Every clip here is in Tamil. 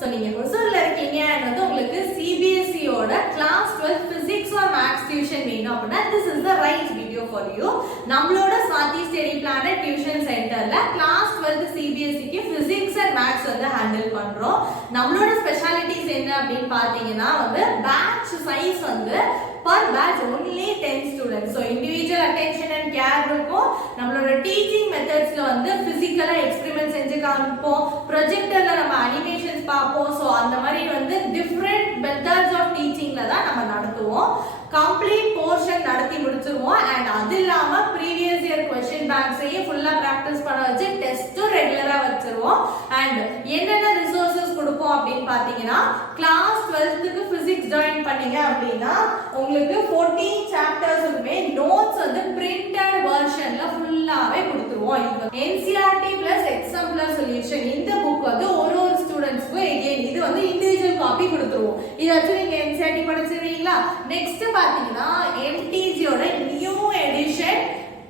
So நீங்க ஹொசூர்ல இருக்கீங்க and வந்து உங்களுக்கு CBSE ஓட class 12 physics or maths tuition வேணும் அப்படினா this is the right video for you. நம்மளோட ஸ்வாதி ஸ்டடி பிளானட் டியூஷன் சென்டர்ல class 12 CBSE க்கு physics and maths வந்து ஹேண்டில் பண்றோம். நம்மளோட ஸ்பெஷாலிட்டிஸ் என்ன அப்படினு பாத்தீங்கன்னா வந்து batch size வந்து per batch only 10 students. So individual attention and care இருக்கும். நம்மளோட டீச்சிங் மெத்தட்ஸ்ல வந்து பிசிக்கலா எக்ஸ்பெரிமெண்ட் செஞ்சு காமிப்போம், ப்ரொஜெக்டர்ல நம்ம அனிமேஷன்ஸ் பார்ப்போம். ஸோ அந்த மாதிரி வந்து டிஃப்ரெண்ட் மெத்தட்ஸ் ஆஃப் டீச்சிங்ல தான் நம்ம நடத்துவோம். கம்ப்ளீட் போர்ஷன் நடத்தி முடிச்சிருவோம். அண்ட் அது இல்லாம ப்ரீவியஸ் இயர் क्वेश्चन பேங்க்ஸையும் ஃபுல்லா பிராக்டிஸ் பண்ண வச்சு டெஸ்ட்டும் ரெகுலரா வச்சிருவோம். அண்ட் என்னென்ன ரிசோர்சஸ் கொடுப்போம் அப்படின்னு பாத்தீங்கன்னா கிளாஸ் 12க்கு பிசிக்ஸ் ஜாயின் பண்ணீங்க அப்படின்னா உங்களுக்கு 14 சாப்டர்ஸ்க்குமே நோட்ஸ் வந்து பிரிண்டட் வெர்ஷன்ல ஃபுல்லாவே கொடுத்துருவோம். NCERT பிளஸ் எக்ஸாம்பிளர் சொல்யூஷன் இந்த புக் வந்து ஒரு ஸ்டூடண்ட்ஸ்க்கு again இது வந்து இண்டிவிஜுவல் காப்பி கொடுத்துருவோம். இத வச்சு நீங்க NCERT படிச்சிருவீங்களா? நெக்ஸ்ட் பாத்தீங்கன்னா MTG ஓட new edition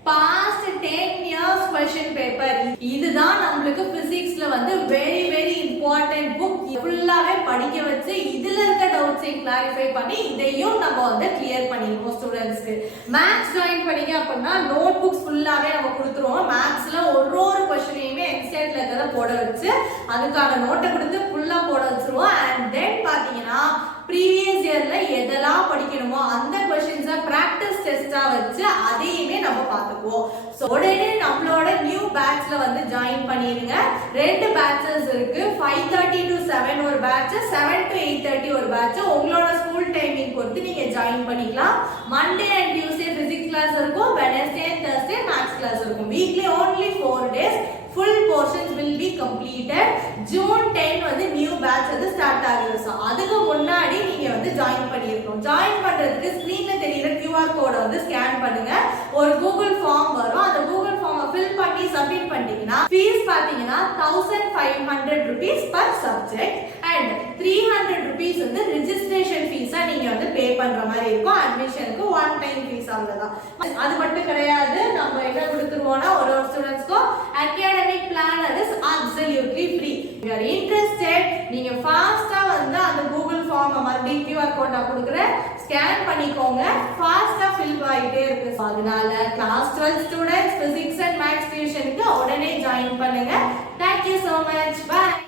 past 10 years question paper இதுதான் நமக்கு பிசிக்ஸ்ல வந்து very very important book. ஃபுல்லாவே படிக்க வச்சு இதுல இருக்க டவுட்ஸையும் கிளாரிஃபை பண்ணி இதையும் நம்ம வந்து கிளியர் பண்ணிடுவோம் ஸ்டூடண்ட்ஸ்க்கு. மேத்ஸ் ஜாயின் பண்ணீங்க அப்படின்னா நோட் புக்ஸ் ஃபுல்லாவே நம்ம கொடுத்துருவோம். மேத்ஸ்ல ஒரு क्वेश्चनயுமே எக்ஸாக்ட்ல இருக்கத போட வச்சு அதுக்கான நோட்டை கொடுத்து ஃபுல்லா போட வச்சிருவோம். அண்ட் தென் பாத்தீங்கன்னா previous yearல எதெல்லாம் படிக்கணுமோ அந்த क्वेश्चंस பிராக்டிஸ் டெஸ்டா வச்சு அதையுமே நம்ம பாத்துக்குவோம். சோ உடனே நம்மளோட நியூ பேட்ச்ல வந்து ஜாயின் பண்ணிடுங்க. ரெண்டு பேட்சஸ் இருக்கு. 5:30 to 7 ஒரு பேட்ச், 7 to 8:30 ஒரு பேட்ச். உங்களோட ஸ்கூல் டைமிங் பொறுத்து நீங்க ஜாயின் பண்ணிக்கலாம். Monday and Tuesday physics class இருக்கும், Wednesday and Thursday maths class இருக்கும். Weekly only 4 days full portions will be completed. June 10 வந்து நியூ பேட்ச் வந்து ஸ்டார்ட் ஆகுது. சோ அதுக்கு முன்னாடி நீங்க வந்து ஜாயின் பண்ணிருக்கணும். ஜாயின் பண்றதுக்கு ஸ்கிரீன்ல தெரியுற QR கோட் வந்து ஸ்கேன் பண்ணுங்க. ஒரு Google ஃபார்ம் வரும். அந்த Google ஃபார்மை fill பண்ணி சப்மிட் பண்ணிட்டீங்கன்னா ஃபீஸ் பாத்தீங்கன்னா 1500 rupees per subject and 300 rupees வந்து ரெஜிஸ்ட்ரேஷன் ஃபீஸா நீங்க வந்து பே பண்ற மாதிரி இருக்கும். அட்மிஷனுக்கு ஒன் டைம் ஃபீஸ் அவ்வளவுதான். அது மட்டும் கிடையாது. நம்ம என்ன கொடுத்துருவோம்னா ஒரு ஸ்டூடண்ட்ஸ்க்கு academic planner is absolutely free. If you are interested நீங்க ஃபாஸ்டா வந்து அந்த Google ஃபார்மை மறுபடியும் QR கோட் கொடுக்குறேன், ஸ்கேன் பண்ணிக்கோங்க. ஃபாஸ்டா ஃபில் ஆயிட்டே இருக்கு. அதனால class 12 students physics and maths டியூஷனுக்கு உடனே ஜாயின் பண்ணுங்க. Thank you so much. Bye.